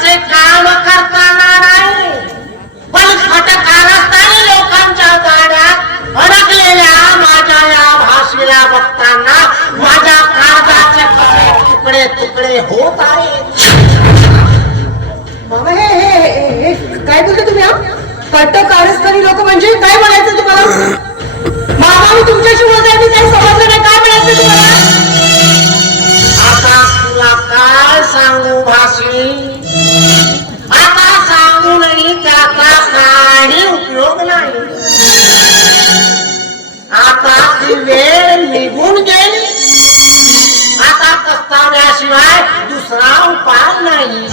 स्वतःच्या काम करताना नाही पण कारस्थानी लोकांच्या गाड्यात अडकलेल्या माझ्या या भाषेला बघताना माझ्या काळजाचे कपडे तुकडे तुकडे होत आहेत. मामा हे हे काय बोलते तुम्ही हा? कट्ट कारस्थानी लोक म्हणजे काय म्हणायचं तुम्हाला? मामा मी तुमच्याशी बोलते वेळ निघून गेली. आता पस्ताव्याशिवाय दुसरा उपाय नाही.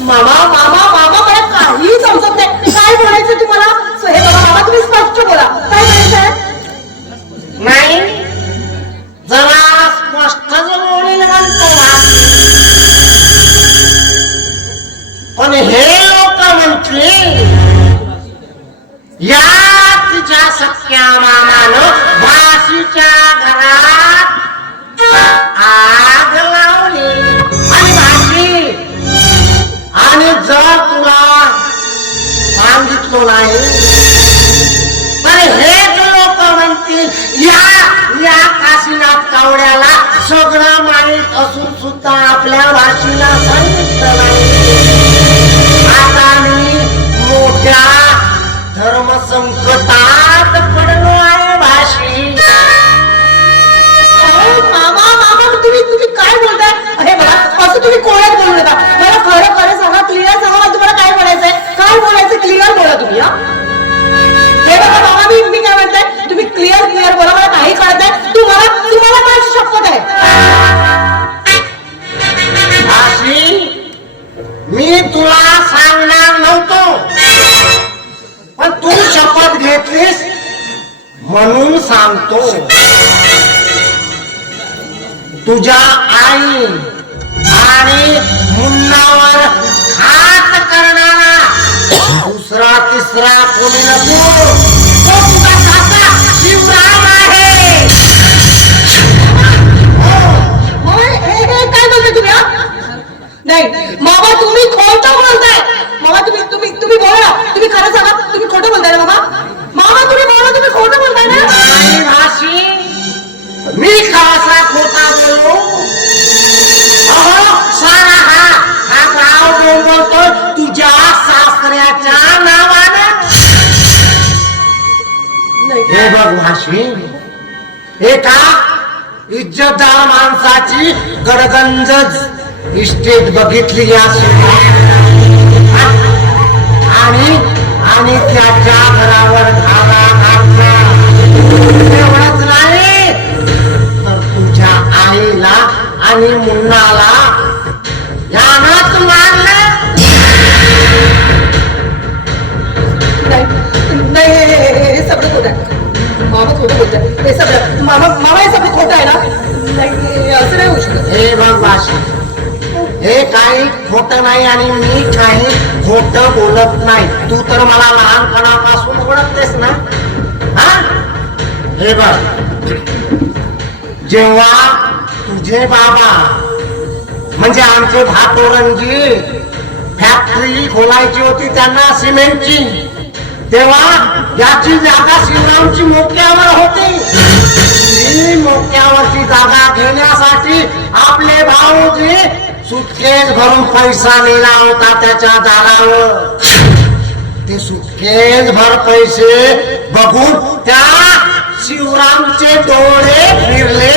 मामा मामा. तुला. सांगितलो नाही. तर हे जे लोक म्हणतील या या काशीनाथ कावड्याला सगळं माहीत असून सुद्धा आपल्या भाषेला का तुम्ही हा? हे बघा मामा मी मी काय म्हणताय? तुम्ही क्लिअर क्लिअर बोला मला काही कळत नाही तुम्हाला तुम्हाला माझी शपथ आहे? भाषी मी तुला सांगणार नव्हतो. पण तू शपथ घेतलीस म्हणून सांगतो. तुझ्या आई Scrap ko nila! हे बघ भाषी एका इज्जतदार माणसाची गडगंज इस्टेट बघितली या आणि आणि त्याच्या घरावर धारा घातला. एवढंच नाही. तर तुझ्या आईला आणि मुन्नाला खोटं हे सगळं. मामा मामा हे सगळं खोटं आहे ना? नाही हे असं नाही होऊ शकत. हे बघ भाषी हे काही खोट नाही आणि मी काही खोट बोलत नाही. तू तर मला लहानपणापासून ओळखतेस ना? हा? हे बघ. जेव्हा तुझे बाबा म्हणजे आमचे भातोरंजी फॅक्टरी खोलायची होती त्यांना सिमेंटची तेव्हा याची जागा शिवरामची मोक्यावर जागा घेण्यासाठी आपले भाऊजी सुटकेस भरून पैसा नेला होता त्याच्या दारावर ते सुटकेस भर पैसे बघून त्या शिवरामचे डोळे फिरले.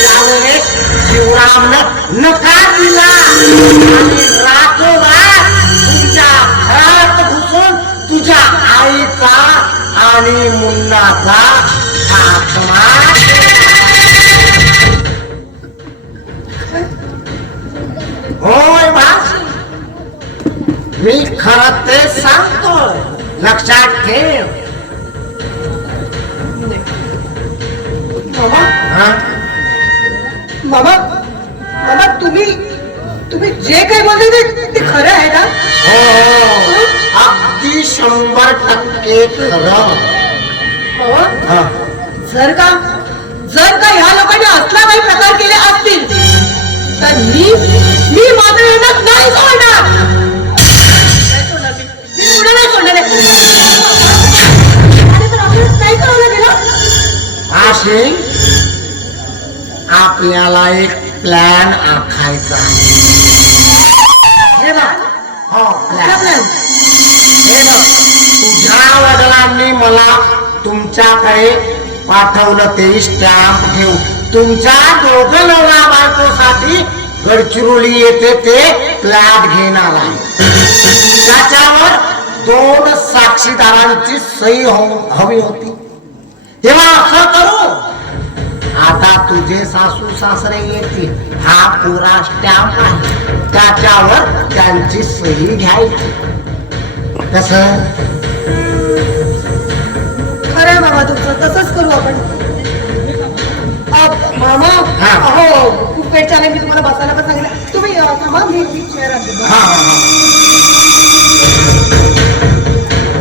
त्यावेळेस शिवरामनं नकार दिला. आणि रातोरात तुझ्या घरात घुसून तुझ्या आईचा आणि मुन्नाचा आत्मा मी खरं ते सांगतोय लक्षात ठेव मामा हा? मामा मामा तुम्ही तुम्ही जे काही बोलते ते ते खरं आहे ना? हो हो. अगदी शंभर टक्के खरं. मामा हा. जर का जर का ह्या लोकांनी असला काही प्रकार केले असतील तर मी मी माझं मेहनत नाही सोडणार. आपल्याला एक प्लॅन आखायचा आहे. हे तुझ्या वडिलांनी मला तुमच्याकडे पाठवलं ते स्टॅम्प घेऊन. तुमच्या दोघं नवरा बायकोसाठी गडचिरोली येथे ते फ्लॅट घेणार आहे. त्याच्यावर दोन साक्षीदारांची सही हो- हवी होती. तेव्हा असं करू आता तुझे सासू सासरे येतील. हा पुरा स्टॅम्प आहे. त्याच्यावर त्यांची सही घ्यायची. कसं खरं मामा तुमचं तसंच करू आपण. मामा हा. खूप वेळ चालेल मी तुम्हाला बसायला पण सांगितलं. तुम्ही अ, थांबा मी मी चेअर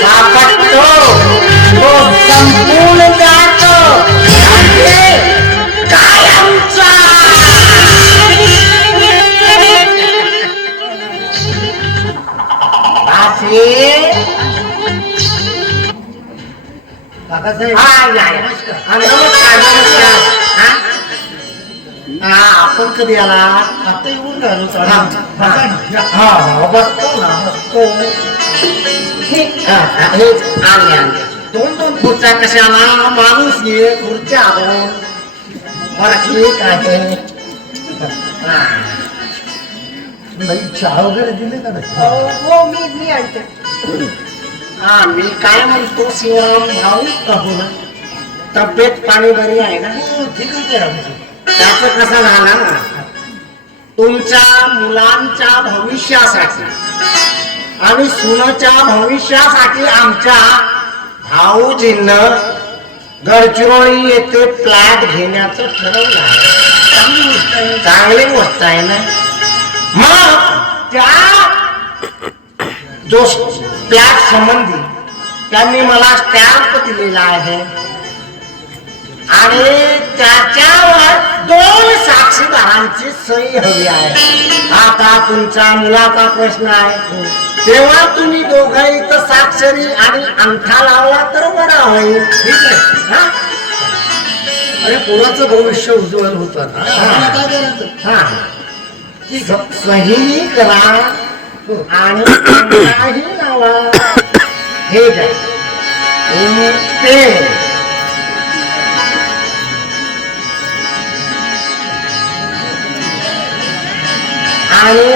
सापडतो तो संपूर्ण जातो कायमचा आपण कधी आला आता येऊन राहिलो हा, ना. हा, बसतो ना, बसतो. हे, हेच आणले, आणले. दोन दोन खुर्च्या कशाला माणूस ये खुर्च्या दोन बरं ठीक आहे. नाही चहा वगैरे दिले का नाही? हो मी मी आणते हा मी काय म्हणतो शिवराम भाऊ का बोला? तब्येत पाणी बरी आहे ना हो, ठीकच आहे. त्याचं कसं झालं ना तुमच्या मुलांच्या भविष्यासाठी आणि सुनाच्या भविष्यासाठी आमच्या भाऊजीनं गडचिरोली येथे फ्लॅट घेण्याचं ठरवलं आहे. चांगली गोष्ट आहे. चांगली गोष्ट आहे ना? मग त्या जो फ्लॅट संबंधी त्यांनी मला स्टॅम्प दिलेला आहे. आणि त्याच्यावर दोन साक्षीदारांची सही हवी आहे. आता तुमचा मुलाचा प्रश्न आहे. तेव्हा तुम्ही दोघं इथं साक्षरी आणि अंगठा लावला तर बरा होईल ठीक आहे. हा? अरे पोराचं भविष्य उज्ज्वल होतं ना आम्हाला काय करायचं हा ठीक आहे. स- सही करा हो. आणि अंगठाही लावा हे काय ते आणि